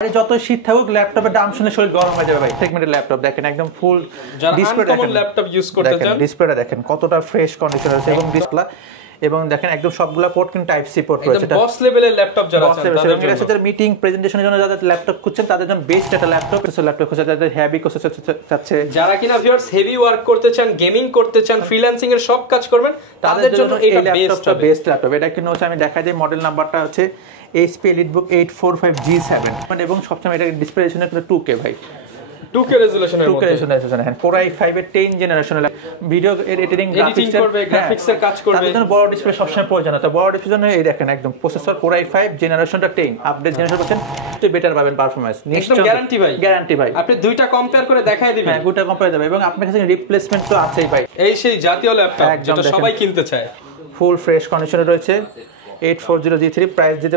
যত শীত থাকুক ল্যাপটপের দাম শুনে শরীর গরম হয়ে যাবে ভাই। সেগমেন্টের ল্যাপটপ দেখেন একদম ফুল ডিসপ্লে, দেখেন ল্যাপটপ ইউজ করতে চান, ডিসপ্লেটা দেখেন কতটা ফ্রেশ কন্ডিশন আছে এবং ডিসপ্লে এবং দেখেন একদম সবগুলা পোর্ট কিন্তু টাইপ সি পোর্ট রয়েছে। এটা বস লেভেলের ল্যাপটপ যারা আছেন তাদের জন্য যারা মিটিং প্রেজেন্টেশনের জন্য যারা ল্যাপটপ খুঁজছেন তাদের জন্য বেস্ট একটা ল্যাপটপ খুঁজছে, যাদের হেভি প্রসেসর চাচ্ছে, যারা কিনা ভিউয়ার্স হেভি ওয়ার্ক করতে চান, গেমিং করতে চান, ফ্রিল্যান্সিং এর সব কাজ করবেন, তাদের জন্য এটা বেস্ট ল্যাপটপ। এটা কিন্তু হচ্ছে আমি দেখাই যে মডেল নাম্বারটা হচ্ছে HP EliteBook 845G7 এবং সবসময় এটা ডিসপ্লে রেজোলিউশন 2K ভাই, 2K রেজোলিউশনের মধ্যে, 2K রেজোলিউশন হ্যাঁ। Core i5 এর 10 জেনারেশনের ভিডিও এডিটিং করবে, গ্রাফিক্সের কাজ করবে, তার জন্য বড় ডিসপ্লে সবসময় প্রয়োজন হয়। তো বড় ডিসপ্লের জন্য এই দেখেন একদম processor Core i5 জেনারেশনটা 10 update generation পাচ্ছেন, তো বেটার পাবেন পারফরম্যান্স নিশ্চয়, গ্যারান্টি ভাই, গ্যারান্টি ভাই। আপনি দুইটা কম্পেয়ার করে দেখাই দিবেন, হ্যাঁ দুইটা কম্পেয়ার দেবে এবং আপনার কাছে রিপ্লেসমেন্ট তো আছেই ভাই। এই সেই জাতীয় ল্যাপটপ যেটা সবাই কিনতে চায়, ফুল ফ্রেশ কন্ডিশনে রয়েছে 840G3 প্রাইস দিতে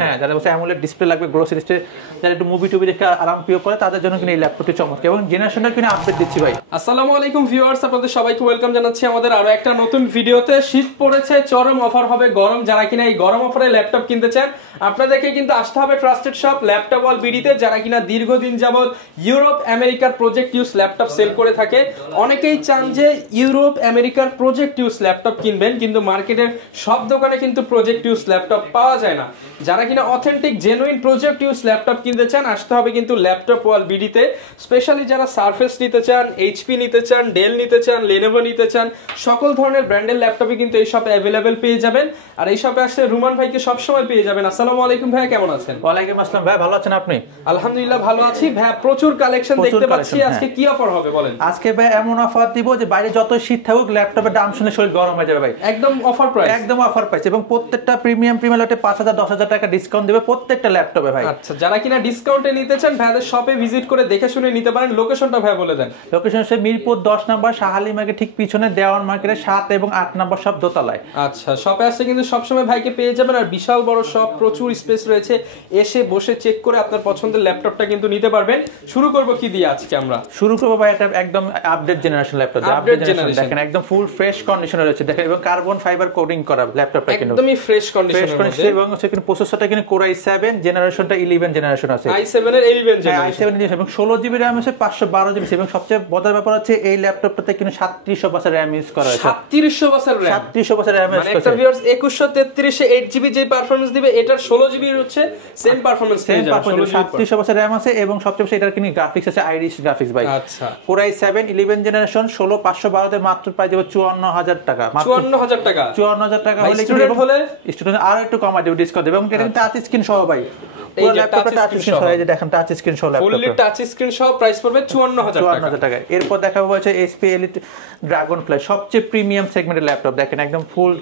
হ্যাঁ, যারা বলছে অ্যামোলেড ডিসপ্লে লাগবে, গ্লোসি ডিসপ্লে, যারা একটু মুভি টুবি দেখে আরাম প্রিয় করে তাদের জন্য কিন্তু এই ল্যাপটপটি চমৎকার এবং জেনারেশনটা কিনে আপডেট দিচ্ছি ভাই। আসসালামু আলাইকুম ভিউয়ার্স, আপনাদের সবাইকে ওয়েলকাম জানাচ্ছি আমাদের আরো একটা নতুন ভিডিওতে। শীত পড়েছে, চরম অফার হবে গরম, যারা কিনা এই গরম অফারে ল্যাপটপ কিনতে চান আপনাদেরকে কিন্তু আসতে হবে ট্রাস্টেড শপ ল্যাপটপ ওয়াল বিডিতে, যারা কিনা দীর্ঘদিন যাবত ইউরোপ আমেরিকার প্রজেক্ট ইউজ ল্যাপটপ সেল করে থাকে। অনেকেই চান যে ইউরোপ আমেরিকার প্রজেক্ট ইউজ ল্যাপটপ কিনবেন, কিন্তু মার্কেটের সব দোকানে কিন্তু প্রজেক্ট ইউজ ল্যাপটপ পাওয়া যায় না। যারা কিনা authentic genuine project use laptop কিনতে চান আসতে হবে কিন্তু ল্যাপটপ ওয়াল বিডিতে। স্পেশালি যারা সারফেস নিতে চান, এইচপি নিতে চান, ডেল নিতে চান, লেনোভো নিতে চান, সকল ধরনের ব্র্যান্ডের ল্যাপটপই কিন্তু এই শপে অ্যাভেলেবেল পেয়ে যাবেন। আর এই শপে আসলে রুমান ভাইকে সবসময় পেয়ে যাবেন। আসসালামু আলাইকুম ভাইয়া, কেমন আছেন? ওয়ালাইকুম আসসালাম ভাই, ভালো আছেন আপনি? আলহামদুলিল্লাহ ভালো আছি ভাইয়া। প্রচুর কালেকশন দেখতে পাচ্ছি, আজকে কি অফার হবে বলেন? আজকে ভাই এমন অফার দিব যে বাইরে যত শীত থাকুক ল্যাপটপের দাম শুনে শরীর গরম হয়ে যাবে ভাই। একদম অফার প্রাইস, একদম অফার প্রাইস এবং প্রত্যেকটা প্রিমিয়াম ল্যাপটপে 5,000-10,000 টাকা ডিসকাউন্ট দেবে প্রত্যেকটা ল্যাপটপে ভাই। আচ্ছা, যারা কিনা ডিসকাউন্টে নিতে চান ভাইয়াদের শপে ভিজিট করে দেখে শুনে নিতে পারেন। লোকেশনটা ভাই বলে দেন। লোকেশন হচ্ছে মিরপুর 10 নম্বর শাহালি মার্কেট ঠিক পিছনে দেওয়ান মার্কেটের 7 এবং 8 নম্বর সব দোতলায়। আচ্ছা, শপে আসলে কিন্তু সবসময় ভাইকে পেয়ে যাবেন। আর বিশাল বড় শপ, প্রচুর স্পেস রয়েছে, এসে বসে চেক করে আপনার পছন্দের ল্যাপটপটা কিন্তু নিতে পারবেন। শুরু করব কি দিয়ে আজকে আমরা? শুরু করব ভাই এটা একদম update generation laptop, update generation দেখেন একদম ফুল ফ্রেশ কন্ডিশনে রয়েছে দেখেন এবং কার্বন ফাইবার কোটিং করা ল্যাপটপটা কিন্তু একদমই ফ্রেশ কন্ডিশনে রয়েছে এবং সেখানে প্রসেসরটা কিন্তু Core i7 জেনারেশনটা 11 জেনারেশন আছে, i7 এর 11 জেনারেশন, i7 এবং 16GB RAM আছে, 512GB এবং সবচেয়ে মজার ব্যাপার হচ্ছে এই ল্যাপটপটাতে কিন্তু 3700 বছর RAM ইউজ করা হয়েছে। 3700 বছর RAM, 3700 বছর RAM মানে একটা ভিউয়ার্স 2133 এ 8GB যে পারফরম্যান্স দিবে এটার 16GB হচ্ছে সেম পারফরম্যান্স পেয়ে যাবে। 3700 বছর RAM আছে এবং সবচেয়ে বেশি এটার কিন্তু গ্রাফিক্স আছে আইরিশ গ্রাফিক্স ভাই। আচ্ছা, Core i7 11 জেনারেশন 16512 তে মাত্র প্রাইস দেব 54000 টাকা, মাত্র 54000 টাকা। 54000 টাকা হলে স্টুডেন্ট হলে স্টুডেন্ট আরো একটু কমাই দেব, ডিসকাউন্ট দেব এবং এটা কিন্তু টাচ স্ক্রিন সহ ভাই। এই ল্যাপটপটা টাচ স্ক্রিন সহ, এই যে দেখেন টাচ স্ক্রিন সহ ল্যাপটপ, ফুললি টাচ স্ক্রিন সহ প্রাইস পড়বে 54000 টাকা। এরপর দেখাবো হচ্ছে HP Elite Dragonfly, সবচেয়ে প্রিমিয়াম সেগমেন্টের ল্যাপটপ দেখেন একদম ফুল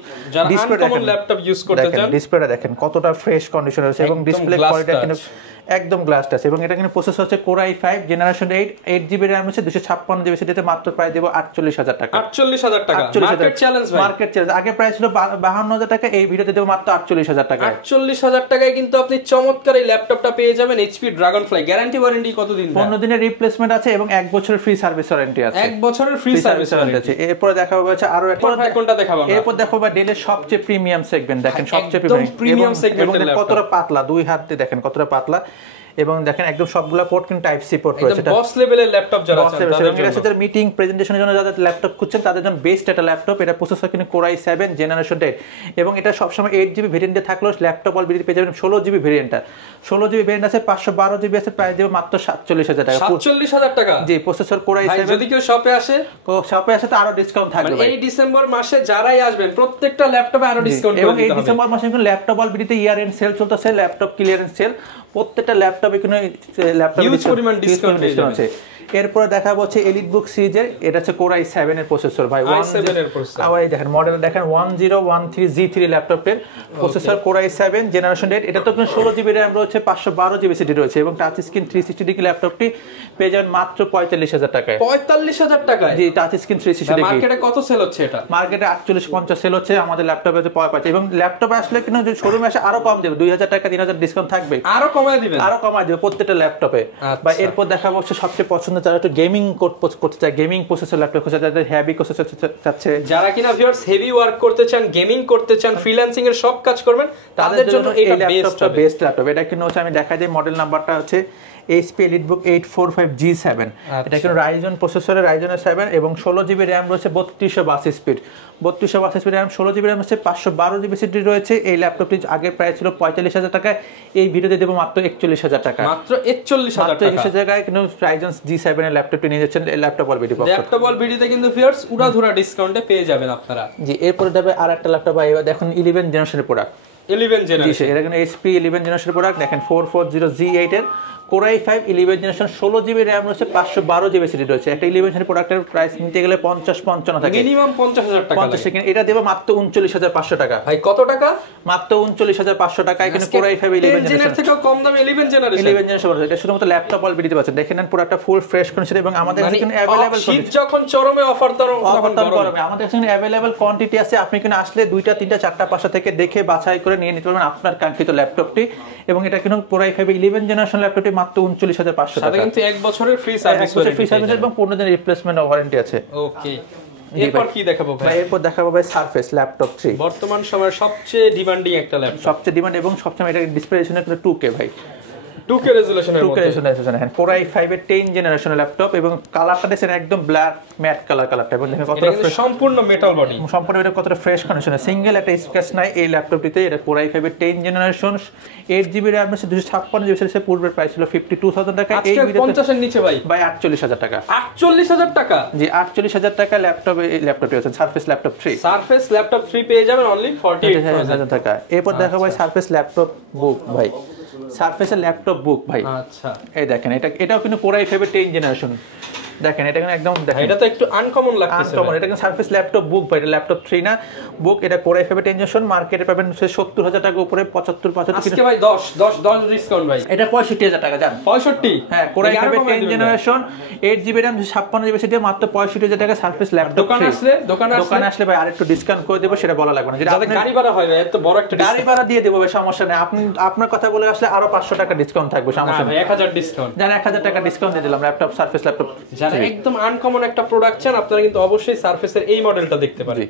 ডিসপ্লে, দেখেন ল্যাপটপ ইউজ করতে চান, ডিসপ্লেটা দেখেন কতটা ফ্রেশ কন্ডিশনে আছে এবং ডিসপ্লে কোয়ালিটি কিন্তু একদম গ্লাস টাচ এবং এটা কিন্তু প্রসেসর হচ্ছে Core i5 generation 8GB RAM আছে, 256GB সেটাতে মাত্র প্রাইস দেব 48000 টাকা। 48000 টাকা মার্কেট চ্যালেঞ্জ ভাই, মার্কেট চ্যালেঞ্জ। আগে প্রাইস ছিল 52000 টাকা, এই ভিডিওতে দেব মাত্র 48000 টাকা। 48000 টাকায় কিন্তু আপনি চমৎকার এই ল্যাপটপটা পেয়ে যাবেন। HP Dragonfly, গ্যারান্টি ওয়ারেন্টি কতদিন? 15 দিনের রিপ্লেসমেন্ট আছে এবং 1 বছরের ফ্রি সার্ভিস ওয়ারেন্টি আছে, 1 বছরের ফ্রি সার্ভিস ওয়ারেন্টি আছে। এরপর দেখাবো হচ্ছে আরো একটা, কোনটা দেখাবো আমরা? এরপর দেখাবো ডেলের সবচেয়ে প্রিমিয়াম সেগমেন্ট দেখেন, সবচেয়ে প্রিমিয়াম সেগমেন্ট এবং কতটা পাতলা, দুই হাতে দেখেন কতটা পাতলা এবং দেখেন একদম সবগুলা পোর্ট কিন্তু টাইপ সি পোর্ট রয়েছে। এটা বস লেভেলের ল্যাপটপ যারা আছেন তাদের জন্য, যারা মিটিং প্রেজেন্টেশনের জন্য যারা ল্যাপটপ খুঁজছেন তাদের জন্য বেস্ট একটা ল্যাপটপ। এটা প্রসেসর কিন্তু Core i7 জেনারেশন 10 এবং এটা সবসময় 8GB ভেরিয়েন্টে থাকলেও ল্যাপটপ অল বিডি পেয়ে যাবেন 16GB ভেরিয়েন্টটা, 16GB ভেরিয়েন্ট আছে, 512GB আছে, প্রাইস দেব মাত্র 47000 টাকা। 47000 টাকা জি, প্রসেসর Core i7। যদি কেউ শপে আসে, তো শপে আসে তো আরো ডিসকাউন্ট থাকবে এই ডিসেম্বর মাসে যারাই আসবেন প্রত্যেকটা ল্যাপটপে আরো ডিসকাউন্ট এবং এই ডিসেম্বর মাসে কিন্তু ল্যাপটপ অল বিডিতে ইয়ার এন্ড সেল চলতেছে, ল্যাপটপ ক্লিয়ারেন্স সেল, প্রত্যেকটা ল্যাপটপে কিন্তু ল্যাপটপ হিউজ পরিমাণ ডিসকাউন্ট আছে। এরপর দেখা হচ্ছে EliteBook সিরিজের, এটা হচ্ছে Core i7 এর প্রসেসর ভাই, i7 এর প্রসেসর। আবার দেখেন মডেল দেখেন 1013G3 ল্যাপটপের প্রসেসর Core i7 জেনারেশন 8, এটা তো 16GB RAM রয়েছে, 512GB SSD রয়েছে এবং টাচ স্ক্রিন 360 ডিগ্রি ল্যাপটপটি পেয়ে যাবেন মাত্র 45000 টাকায়। 45000 টাকায়? জি, টাচ স্ক্রিন 360 ডিগ্রি। মার্কেটে কত সেল হচ্ছে এটা? মার্কেটে 4850 সেল হচ্ছে, আমাদের ল্যাপটপে পাওয়া পাচ্ছে এবং ল্যাপটপে আসলে কিন্তু যদি শোরুমে আসে আরো কম দেব, 2000 টাকা 3000 ডিসকাউন্ট থাকবে, আরো কমায় দিবেন, আরো কমায় দেব প্রত্যেকটা ল্যাপটপে। বা এরপর দেখাবো হচ্ছে সবচেয়ে পছন্দের যারা একটু গেমিং করতে চায়, গেমিং প্রসেসর ল্যাপটপ খোঁজে, যাদের হেভি প্রসেসর চাচ্ছে, যারা কিনা ভিউয়ার্স হেভি ওয়ার্ক করতে চান, গেমিং করতে চান, ফ্রিল্যান্সিং এর সব কাজ করবেন, তাদের জন্য এটা বেস্ট ল্যাপটপ। এটা কিন্তু হচ্ছে আমি দেখাই দিই, মডেল নাম্বারটা হচ্ছে HP EliteBook 845G7। এটা কিন্তু রাইজন প্রসেসরের, রাইজনের 7 এবং 16GB র্যাম রয়েছে, 3282 speed, 3282 speed RAM, 16GB RAM হচ্ছে, 512GB সিডি রয়েছে। এই ল্যাপটপটি আগের প্রাইস ছিল 45,000 টাকা, এই ভিডিওতে দেবো মাত্র 41,000 টাকা। মাত্র 41,000 টাকা টাকায় কিন্তু রাইজন G7 এর ল্যাপটপটি নিয়ে যাচ্ছেন laptop all video box. Laptop all ভিডিওতে কিন্তু ভিউয়ার্স উড়াধুরা ডিসকাউন্টে পেয়ে যাবেন আপনারা। জি, এরপরে যাবে আরেকটা ল্যাপটপ ভাই, এবার দেখুন 11 জেনারেশনের প্রোডাক্ট, 11 জেনারেশন, এটা কিন্তু HP 11 জেনারেশনের প্রোডাক্ট। দেখেন 440G8 এর Core i5 11 generation, 16GB RAM রয়েছে, 512GB সিডি রয়েছে। একটা 11 জেনারেশন প্রোডাক্টের প্রাইস নিতে গেলে 50-55 থাকে, মিনিমাম 50,000 টাকা 50 সেকেন্ড। এটা দেব মাত্র 39,500 টাকা। ভাই কত টাকা? মাত্র 39,500 টাকা। এখানে Core i5 11 জেনারেশন থেকে কম দামে 11 জেনারেশন, 11 জেনারেশন এটা শুধুমাত্র ল্যাপটপ অল ভিডিওতে পাচ্ছেন। দেখেন পুরোটা ফুল ফ্রেশ কন্ডিশন এবং আমাদের কাছে কিন্তু अवेलेबल শীত যখন চরমে অফার তখন গরমে আমাদের কাছে अवेलेबल কোয়ান্টিটি আছে। আপনি কিন্তু আসলে 2টা 3টা 4টা 5টা থেকে দেখে বাছাই করে নিয়ে নিতে পারবেন আপনার কাঙ্ক্ষিত ল্যাপটপটি। এবং এটা কিন্তু Core i5 11 জেনারেশন ল্যাপটপটি মাত্র 39,500 টাকা। কিন্তু 1 বছরের ফ্রি সার্ভিস, ফ্রি সার্ভিস এবং 15 দিনের রিপ্লেসমেন্ট ওয়ারেন্টি আছে। ওকে, এরপর কি দেখাবো ভাই? এরপর দেখাবো ভাই Surface ল্যাপটপ 3, বর্তমান সময়ের সবচেয়ে ডিমান্ডিং একটা ল্যাপটপ, সবচেয়ে ডিমান্ড এবং সবচেয়ে এটা ডিসপ্লে রেজোলিউশন 2K ভাই, 2K রেজোলিউশনের মধ্যে, 2K রেজোলিউশন। হ্যাঁ, Core i5 এর 10 জেনারেশনের ল্যাপটপ এবং কালারটা দেখেন একদম ব্ল্যাক ম্যাট কালারটা, এবং দেখেন কতটা এটা সম্পূর্ণ মেটাল বডি, সম্পূর্ণ এটা কতটা ফ্রেশ কন্ডিশনে, সিঙ্গেল একটা স্ক্র্যাচ নাই এই ল্যাপটপটিতে। এটা Core i5 এর 10 জেনারেশন, 8GB র্যাম আছে, 256GB সিরিজের পূর্বের প্রাইস ছিল 52,000 টাকা, এই ভিডিওতে 50 এর নিচে ভাই 48,000 টাকা। 48,000 টাকা? জি, 48,000 টাকা ল্যাপটপ, এই ল্যাপটপটি আছে Surface ল্যাপটপ 3, Surface ল্যাপটপ 3 পেয়ে যাবেন অনলি 48,000 টাকা। এরপর দেখাবো ভাই Surface ল্যাপটপ বুক ভাই, Surface এর ল্যাপটপ বুক ভাই। আচ্ছা, এই দেখেন এটাও কিন্তু Core i5 এর 10 জেনারেশন। দেখেন এটা কিন্তু একদম দেখেন, এটা তো একটু আনকমন লাগতেছে। আনকমন, এটা কিন্তু Surface ল্যাপটপ বুক ভাই, এটা ল্যাপটপ 3 না বুক। এটা Core i5 এর 10 জেনারেশন, মার্কেটে পাবেন 70,000 টাকা উপরে, 75 আজকে ভাই 10 ডিসকাউন্ট ভাই, এটা 65,000 টাকা জান। 65? হ্যাঁ, Core i5 এর 10 generation, 8GB RAM, 56GB CD, মাত্র 65,000 টাকা Surface ল্যাপটপ। দোকানে আসলে ভাই আরেকটু ডিসকাউন্ট করে দেব, সেটা বলা লাগবে না। যেটা যাদের গাড়ি ভাড়া হয় এত বড় একটা গাড়ি ভাড়া দিয়ে দেব ভাই, সমস্যা নেই। আপনি আপনার কথা বলে আসলে আরো 500 টাকা ডিসকাউন্ট থাকবে, সমস্যা নেই। 1000 ডিসকাউন্ট, জান 1000 টাকা ডিসকাউন্ট দিয়ে দিলাম ল্যাপটপ, Surface ল্যাপটপ। যারা একদম আনকমন একটা প্রোডাক্ট চান আপনারা কিন্তু অবশ্যই Surface এর এই মডেলটা দেখতে পারেন।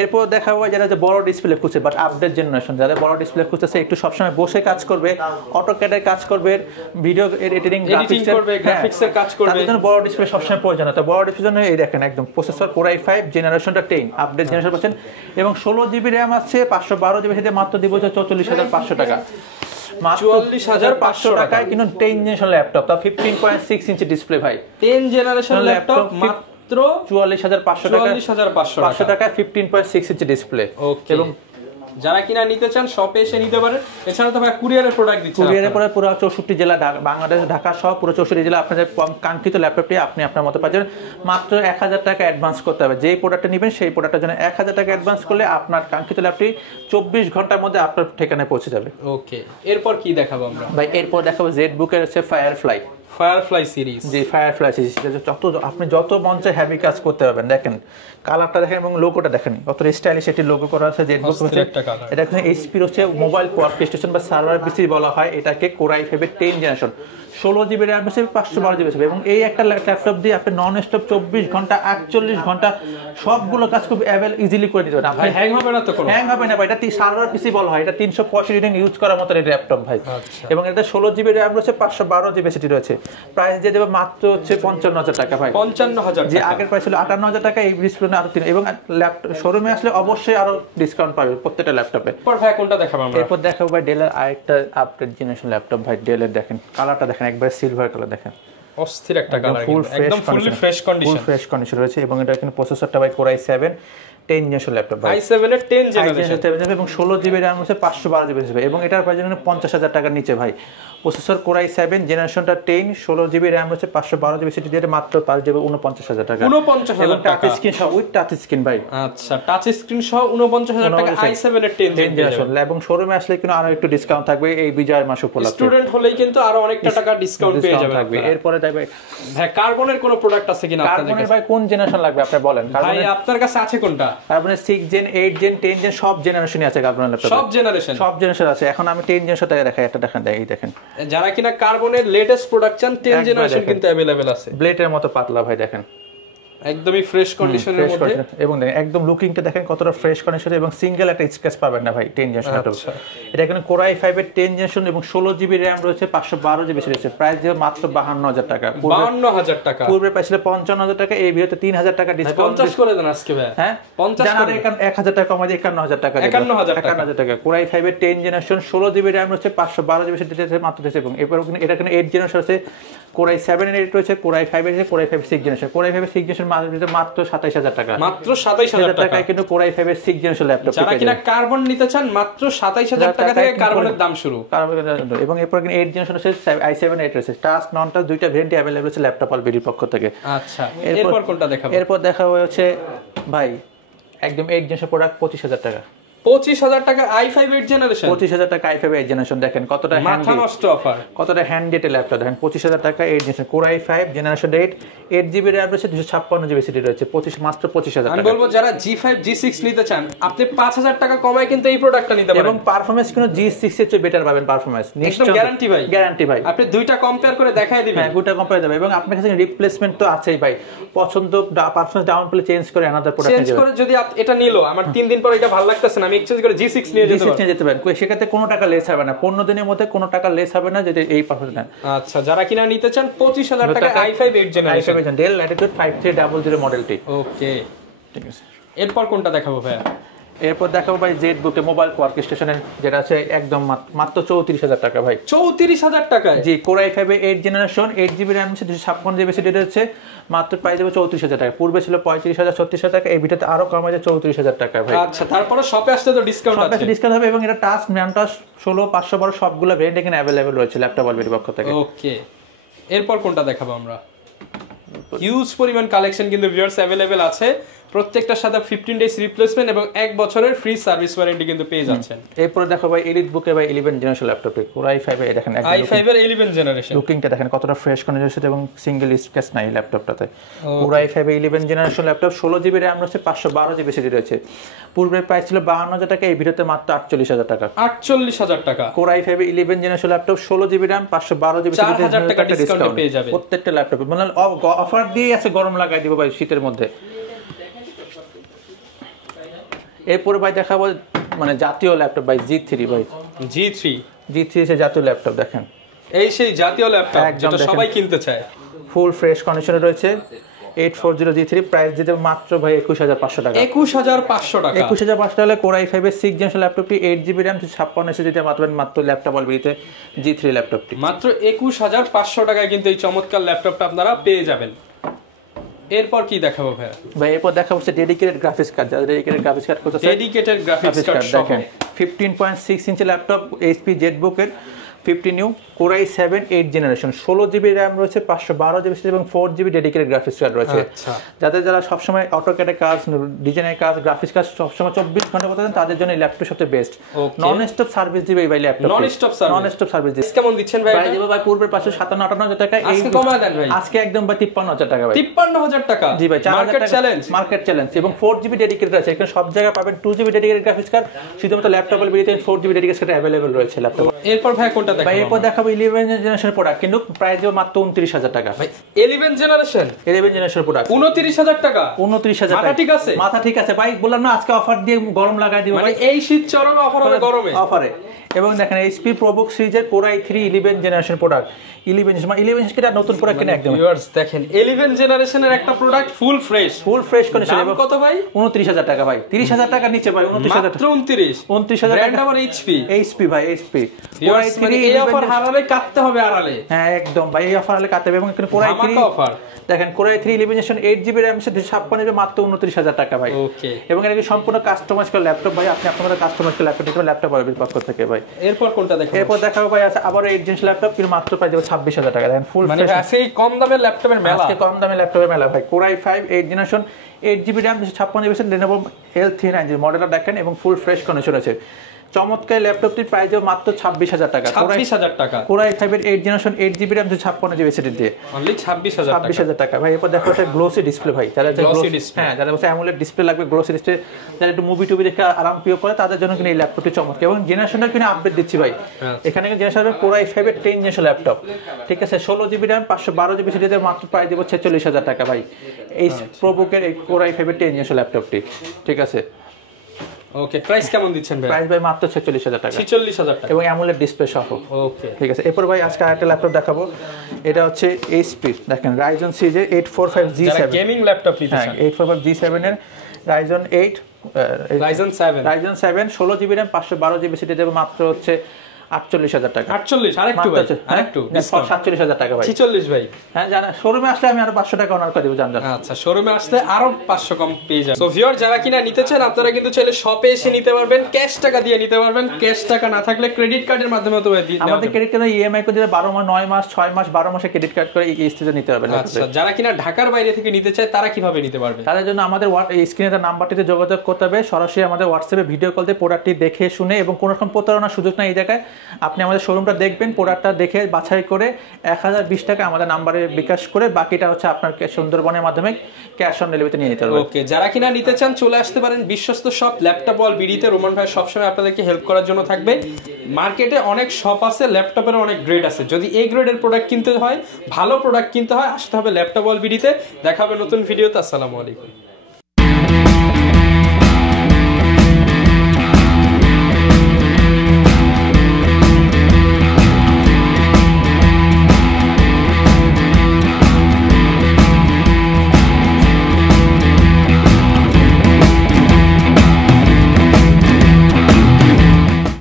এরপর দেখাবো যারা যে বড় ডিসপ্লে খুঁজছে বাট আপডেট জেনারেশন, যারা বড় ডিসপ্লে খুঁজতেছে, একটু সবসময় বসে কাজ করবে, অটোক্যাডে কাজ করবে, ভিডিও এডিটিং করবে, গ্রাফিক্সের কাজ করবে, তাদের জন্য বড় ডিসপ্লে সবসময় প্রয়োজন। তো বড় ডিসপ্লের জন্য এই দেখেন একদম processor Core i5 জেনারেশনটা 10 update generation পাচ্ছেন এবং 16GB র্যাম আছে, 512GB সাথে মাত্র দিব 44,500 টাকা। 44,500 টাকায় কিন্তু 10 জেনারেশন ল্যাপটপ, তা 15.6 ইঞ্চি ডিসপ্লে ভাই, 10 জেনারেশন ল্যাপটপ মাত্র 44,500 টাকা, 44,500 টাকা 15.6 ইঞ্চি ডিসপ্লে। ওকে, এবং যারা কিনা নিতে চান শপে এসে নিতে পারেন। এছাড়া তো ভাই কুরিয়ারের প্রোডাক্ট দিচ্ছেন, কুরিয়ারের পরে পুরো 64 জেলা, বাংলাদেশ ঢাকা সহ পুরো 64 জেলা আপনাদের কাঙ্ক্ষিত ল্যাপটপটি আপনি আপনার মতো পাচ্ছেন। মাত্র 1000 টাকা অ্যাডভান্স করতে হবে। যেই প্রোডাক্টটা নেবেন সেই প্রোডাক্টের জন্য 1000 টাকা অ্যাডভান্স করলে আপনার কাঙ্ক্ষিত ল্যাপটপটি 24 ঘন্টার মধ্যে আপনার ঠিকানায় পৌঁছে যাবে। ওকে, এরপর কি দেখাবো আমরা ভাই? এরপর দেখাবো ZBook এর হচ্ছে ফায়ারফ্লাই সিরিজ। জি, ফায়ারফ্লাই সিরিজ, আপনি যত মঞ্চে হেভি কাজ করতে পারবেন। দেখেন কালারটা দেখেন এবং লোগোটা দেখেন, কত স্টাইলিশ একটি লোগো করা আছে ZBook হচ্ছে। এটা হচ্ছে HP হচ্ছে মোবাইল ওয়ার্কস্টেশন বা সার্ভার পিসি বলা হয় এটাকে। Core i5 এর 10 জেনারেশন, 16GB র্যাম আছে, 512GB আছে এবং এই একটা ল্যাপটপ দিয়ে আপনি নন স্টপ 24 ঘন্টা 48 ঘন্টা সবগুলো কাজ খুব ইজিলি করে দিতে পারেন। ভাই হ্যাং হবে না তো? কোনো হ্যাং হবে না ভাই, এটা সার্ভার পিসি বলা হয়। এটা 365 দিন ইউজ করার মতো একটা ল্যাপটপ ভাই। এবং এটা 16GB র্যাম রয়েছে, 512GB সিটি রয়েছে। প্রাইস দিয়ে দেবে মাত্র হচ্ছে 55,000 টাকা ভাই। 55,000 যে আগের প্রাইস ছিল 58,000 টাকা, এই ডিসপ্লে আরো 3 এবং ল্যাপটপ শোরুমে আসলে অবশ্যই আরো ডিসকাউন্ট পাবে প্রত্যেকটা ল্যাপটপে। এরপর ভাই কোনটা দেখাবো আমরা? এরপর দেখাবো ভাই ডেলের আরেকটা আপডেট জেনারেশন ল্যাপটপ ভাই। ডেলের দেখেন কালারটা দেখেন, একবার সিলভার কালার দেখেন, অস্থির একটা কালার, একদম fully fresh condition, full fresh condition রয়েছে। এবং এটা কিন্তু প্রসেসরটা ভাই Core i7 10 জেনারেশন ল্যাপটপ ভাই, i7 এর 10 জেনারেশন এবং 16GB র্যাম আছে, 512GB আছে এবং এটার প্রাইস জন্য 50,000 টাকার নিচে ভাই। Processor Core i7 জেনারেশনটা 10, 16GB RAM আছে, 512GB সিটি দিয়ে মাত্র পার যাবে 49,000 টাকা। 49,000 টাকা, টাচ স্ক্রিন সহ, উইথ টাচ স্ক্রিন ভাই। আচ্ছা, টাচ স্ক্রিন সহ 49,000 টাকা i7 এর 10 জেনারেশন। এবং শোরুমে আসলে কিন্তু আরো একটু ডিসকাউন্ট থাকবে এই বিজয় মাস উপলক্ষে। স্টুডেন্ট হলেই কিন্তু আরো অনেকটা টাকা ডিসকাউন্ট পেয়ে যাবেন। এরপরে যাবে ভাই কার্বনের কোন প্রোডাক্ট আছে কিনা আপনাদের কাছে? ভাই কোন জেনারেশন লাগবে আপনি বলেন? ভাই আপনার কাছে আছে কোনটা? কার্বনের 6 জেন, 8 জেন, 10 জেন সব জেনারেশনই আছে কার্বনের ল্যাপটপ, সব জেনারেশন আছে। এখন আমি 10 জেনারেশন থেকে দেখাই, একটা দেখেন, এই দেখেন যারা কিনা কার্বনের লেটেস্ট প্রোডাকশন 10 জেনারেশন কিন্তু अवेलेबल আছে। ব্লেডের মতো পাতলা ভাই, দেখেন একদমই ফ্রেশ কন্ডিশনের মধ্যে, এবং দেখেন একদম লুকিংটা দেখেন কতটা ফ্রেশ কন্ডিশন, এবং সিঙ্গেল একটা স্ক্র্যাচ পাবেন না ভাই 10 জেনারেশন ল্যাপটপ। এটা এখানে Core i5 এর 10 জেনারেশন এবং 16GB RAM রয়েছে, 512GB রয়েছে, প্রাইস দিয়ে মাত্র 52000 টাকা। 52000 টাকা, পূর্বে প্রাইস ছিল 55000 টাকা, এই ভিডিওতে 3000 টাকা ডিসকাউন্ট 50 করে দেন আজকে ভাই। হ্যাঁ 50 জানারে 1000 টাকা কমাই দিয়ে 51000 টাকা, 51000 টাকা। Core i5 এর 10 জেনারেশন 16GB RAM রয়েছে, 512GB রয়েছে মাত্র দিয়েছে, এবং এরপর এটা এখানে 8 জেনারেশন আছে, Core i7 এর 8 রয়েছে, Core i5 এর, Core i5 6 generation. Core i5 এর 6 জেনারেশন মাত্র 27000 টাকা, মাত্র 27000 টাকায় কিন্তু Core i5 এর 6 জেনারেশন ল্যাপটপ। যারা কিনা কার্বন নিতে চান মাত্র 27000 টাকা থেকে কার্বনের দাম শুরু। এবং এরপর কিন্তু 8 জেনারেশন আছে, i7 8 রয়েছে, টাচ নন টাচ দুইটা ভেরিয়েন্ট अवेलेबल আছে ল্যাপটপ অলবিডির পক্ষ থেকে। আচ্ছা, এরপর কোনটা দেখাবো? এরপর দেখাবো হচ্ছে ভাই একদম 8 জেনারেশন প্রোডাক্ট 25000 টাকা। 25000 টাকা i5 8 জেনারেশন, 25000 টাকা i5 8 জেনারেশন। দেখেন কতটা মাথা নষ্ট অফার, কতটা হ্যান্ডি একটা ল্যাপটপ। দেখেন 25000 টাকা 8 generation Core i5 generation 8, 8GB RAM রয়েছে, 256GB SSD রয়েছে, মাত্র 25000 আমি টাকা। বলবো যারা G5 G6 নিতে চান আপনি 5000 টাকা কমায় কিন্তু এই প্রোডাক্টটা নিতে পারেন, এবং পারফরম্যান্স কিন্তু G6 এর চেয়ে বেটার পাবেন পারফরম্যান্স, একদম গ্যারান্টি ভাই, গ্যারান্টি ভাই। আপনি দুইটা কম্পেয়ার করে দেখাই দিবেন। হ্যাঁ দুইটা কম্পেয়ার দেবে, এবং আপনার কাছে রিপ্লেসমেন্ট তো আছেই ভাই, পছন্দ পারফরম্যান্স ডাউন পেলে চেঞ্জ করে আনাদার প্রোডাক্ট চেঞ্জ করে যদি এটা নিলো আমার 3 দিন পর এটা ভালো লাগতেছে না, আমি এক্সচেঞ্জ করে G6 নিয়ে যেতে পারেন, সেক্ষেত্রে কোনো টাকা লেস হবে না, 15 দিনের মধ্যে কোনো টাকা লেস হবে না যদি এই পারফরম্যান্স নেন। আচ্ছা, যারা কিনা নিতে চান 25000 টাকা i5 8 জেনারেশন Dell Latitude 5300 মডেলটি। ওকে, ঠিক আছে। এরপর কোনটা দেখাবো ভাইয়া? এরপর দেখাবো ভাই ZBook মোবাইল ওয়ার্ক স্টেশনের, যেটা আছে একদম মাত্র 34000 টাকা ভাই। 34000 টাকায়? জি, Core i5 8 generation 8GB RAM আছে, 256GB SSD রয়েছে, মাত্র প্রাইস দেবে 34000 টাকা। পূর্বে ছিল 35000 36000 টাকা, এই ভিডিওতে আরো কম আছে 34000 টাকা ভাই। আচ্ছা, তারপরে শপে আসলে তো ডিসকাউন্ট আছে, ডিসকাউন্ট হবে, এবং এটা টাচ ম্যান টাচ 16 512 সবগুলো ভেরিয়েন্ট এখানে अवेलेबल রয়েছে ল্যাপটপ অলবিডির পক্ষ থেকে। ওকে, এরপর কোনটা দেখাবো আমরা? হিউজ পরিমাণ কালেকশন কিন্তু ভিউয়ার্স अवेलेबल আছে, প্রত্যেকটার সাথে 15 ডেজ রিপ্লেসমেন্ট এবং 1 বছরের ফ্রি সার্ভিস ওয়ারেন্টি কিন্তু পেয়ে যাচ্ছেন। এরপর দেখো ভাই EliteBook ভাই 11 জেনারেশন ল্যাপটপে Core i5 এ দেখেন i5 এর 11 জেনারেশন, লুকিংটা দেখেন কতটা ফ্রেশ কন্ডিশন এবং সিঙ্গেল স্ক্র্যাচ নাই ল্যাপটপটাতে। Core i5 এ 11 জেনারেশন ল্যাপটপ, 16GB RAM রয়েছে, 512GB SSD রয়েছে। পূর্বের প্রাইস ছিল 52000 টাকা, এই ভিডিওতে মাত্র 48000 টাকা। 48000 টাকা। Core i5 এ 11 generation laptop, 16GB RAM, 512GB SSD, 4000 টাকা ডিসকাউন্ট পেয়ে যাবে প্রত্যেকটা ল্যাপটপে, মানে অফার দিয়ে আছে, গরম লাগাই দিব ভাই শীতের মধ্যে। এরপরে ভাই দেখাবো মানে জাতীয় ল্যাপটপ ভাই G3 ভাই, G3 এসে জাতীয় ল্যাপটপ দেখেন, এই সেই জাতীয় ল্যাপটপ যেটা সবাই কিনতে চায়, ফুল ফ্রেশ কন্ডিশনে রয়েছে, 840 G3, প্রাইস দিতে মাত্র ভাই 21500 টাকা। 21500 টাকা। 21500 টাকা Core i5 এর 6 জেনারেশন ল্যাপটপটি, 8GB RAM, 56 SSD মাত্র ল্যাপটপ অলবিডিতে G3 ল্যাপটপটি মাত্র 21500 টাকায় কিন্তু এই চমৎকার ল্যাপটপটা আপনারা পেয়ে যাবেন। এরপর কি দেখাবো ভাই? ভাই এরপর দেখাবো হচ্ছে ডেডিকেটেড গ্রাফিক্স কার্ড, যারা ডেডিকেটেড গ্রাফিক্স কার্ড করতে চায়, ডেডিকেটেড গ্রাফিক্স কার্ড দেখেন 15.6 ইঞ্চি ল্যাপটপ HP ZBook এর 50 new Core i7 8 generation, 16GB RAM রয়েছে, 512GB SSD এবং 4GB ডেডিকেটেড গ্রাফিক্স কার্ড রয়েছে। যারা সবসময় অটোক্যাডে কাজ, ডিজাইনের কাজ, গ্রাফিক্স কাজ সবসময় 24 ঘন্টা করতে চান, তাদের জন্য এই ল্যাপটপ সবচেয়ে বেস্ট। নন স্টপ সার্ভিস দিবে এই ভাই ল্যাপটপ, নন স্টপ সার্ভিস দিবে। কেমন দিচ্ছেন ভাই? ভাই দেব ভাই পূর্বের 557-58000 টাকা, আজকে কমায় দেন ভাই, আজকে একদম ভাই 53000 টাকা ভাই। 53000 টাকা? জি ভাই, মার্কেট চ্যালেঞ্জ, মার্কেট চ্যালেঞ্জ, এবং 4GB ডেডিকেটেড আছে, এখানে সব জায়গায় পাবেন 2GB ডেডিকেটেড গ্রাফিক্স কার্ড, শুধুমাত্র ল্যাপটপ বেরিয়েছে 4GB ডেডিকেটেড কার্ড अवेलेबल রয়েছে ল্যাপটপ। এরপর ভাই কোনটা দেখাবো? ভাই এরপর দেখাবো 11 জেনারেশন প্রোডাক্ট, কিন্তু প্রাইস দেব মাত্র 29000 টাকা ভাই। 11 জেনারেশন প্রোডাক্ট 29000 টাকা? 29000 মাথা ঠিক আছে? মাথা ঠিক আছে ভাই, বললাম না আজকে অফার দিয়ে গরম লাগাই দিব মানে এই শীত চরমে অফার হবে গরমে অফারে। এবং দেখেন HP ProBook সিরিজের Core i3 11 জেনারেশন প্রোডাক্ট, 11 কিটা নতুন প্রোডাক্ট কিনা একদম ভিউয়ার্স দেখেন 11 জেনারেশনের একটা প্রোডাক্ট ফুল ফ্রেশ কন্ডিশন। দাম কত ভাই? 29000 টাকা ভাই, 30000 টাকার নিচে ভাই, 29000 মাত্র 29000 ব্র্যান্ড আবার HP ভাই, HP ভিউয়ার্স মানে এই অফার হারালে কাটতে হবে আড়ালে। হ্যাঁ একদম ভাই, এই অফার হারালে কাটতে হবে। এবং এখানে Core i3 অফার দেখেন, Core i3 11 generation 8GB RAM এর সাথে 256 মাত্র 29000 টাকা ভাই। ওকে, এবং এটা কি সম্পূর্ণ কাস্টমাইজ করা ল্যাপটপ ভাই, আপনি আপনাদের কাস্টমাইজ করা ল্যাপটপ নিতে ল্যাপটপ পাবেন পক্ষ থেকে ভাই। এরপর কোনটা দেখাবো? এরপর দেখাবো ভাই আছে আবার 8 জেনারেশন ল্যাপটপ, কিন্তু মাত্র প্রাইস দেব 26000 টাকা। দেখেন ফুল মানে আজকে কম দামের ল্যাপটপের মেলা, আজকে কম দামের ল্যাপটপের মেলা ভাই। Core i5 8 generation 8GB RAM 256GB Lenovo L390 মডেলটা দেখেন, এবং ফুল ফ্রেশ কন্ডিশন আছে। চমৎকার ল্যাপটপটির প্রাইস মাত্র 26,000 টাকা। 26,000 টাকা। Core i5 এর 8 generation 8GB RAM 56GB SSD দিয়ে অনলি 26,000 টাকা ভাই। এরপর দেখো এটা গ্লোসি ডিসপ্লে ভাই, যারা গ্লোসি ডিসপ্লে, হ্যাঁ যারা বলছে অ্যামোলেড ডিসপ্লে লাগবে, গ্লোসি ডিসপ্লে যারা একটু মুভি টুভি দেখে আরাম প্রিয় করে তাদের জন্য কিন্তু এই ল্যাপটপটি চমৎকার। এবং জেনারেশনটা কিনে আপডেট দিচ্ছি ভাই, এখানে জেনারেশন Core i5 এর 10 জেনারেশন ল্যাপটপ, ঠিক আছে, 16GB RAM 512GB SSD দিয়ে মাত্র প্রাইস দেব 46,000 টাকা ভাই। এই প্রোবুকের এই Core i5 এর 10 জেনারেশন ল্যাপটপটি, ঠিক আছে। ওকে, প্রাইস কেমন দিচ্ছেন ভাই? প্রাইস ভাই মাত্র 46,000 টাকা, 46,000 টাকা এবং অ্যামোলেড ডিসপ্লে সহ। ওকে, ঠিক আছে। এরপর ভাই আজকে আরেকটা ল্যাপটপ দেখাবো, এটা হচ্ছে এইচপি, দেখেন Ryzen সিরিজের 845G7, যারা গেমিং ল্যাপটপ নিতে চান, 845G7 এর Ryzen 7 16GB RAM 512GB SSD দেব মাত্র হচ্ছে 48,000 টাকা। 48 আরেকটু ভাই, আরেকটু 47,000 টাকা ভাই। 46 ভাই, হ্যাঁ জানা, শোরুমে আসলে আমি আরো 500 টাকা অনার করে দেব জানজান। আচ্ছা, শোরুমে আসলে আরো 500 কম পেয়ে যাবেন। সো ভিউয়ার, যারা কিনা নিতে চান আপনারা কিন্তু চাইলে শপে এসে নিতে পারবেন, ক্যাশ টাকা দিয়ে নিতে পারবেন। ক্যাশ টাকা না থাকলে ক্রেডিট কার্ডের মাধ্যমে তো আমাদের ক্রেডিট কার্ডে ইএমআই করে দিলে 12 মাস 9 মাস 6 মাস 12 মাসে ক্রেডিট কার্ড করে কিস্তিতে নিতে পারবেন। আচ্ছা, যারা কিনা ঢাকার বাইরে থেকে নিতে চায় তারা কিভাবে নিতে পারবে? তাদের জন্য আমাদের স্ক্রিনে নাম্বারটিতে যোগাযোগ করতে হবে, সরাসরি আমাদের হোয়াটসঅ্যাপে ভিডিও কল দিয়ে প্রোডাক্টটি দেখে শুনে, এবং কোনো রকম প্রতারণার সুযোগ নাই এই জায়গায়। আপনি আমাদের শোরুমটা দেখবেন, প্রোডাক্টটা দেখে বাছাই করে 1020 টাকা আমাদের নাম্বারে বিকাশ করে বাকিটা হচ্ছে আপনার সুন্দরবনের মাধ্যমে ক্যাশ অন ডেলিভারিতে নিয়ে নিতে হবে। ওকে, যারা কিনা নিতে চান চলে আসতে পারেন বিশ্বস্ত শপ ল্যাপটপ ওয়াল বিডিতে। রোমান ভাই সবসময় আপনাদেরকে হেল্প করার জন্য থাকবে। মার্কেটে অনেক শপ আছে, ল্যাপটপের অনেক গ্রেড আছে। যদি এই গ্রেডের প্রোডাক্ট কিনতে হয়, ভালো প্রোডাক্ট কিনতে হয়, আসতে হবে ল্যাপটপ ওয়াল বিডিতে। দেখা হবে নতুন ভিডিওতে। আসসালামু আলাইকুম।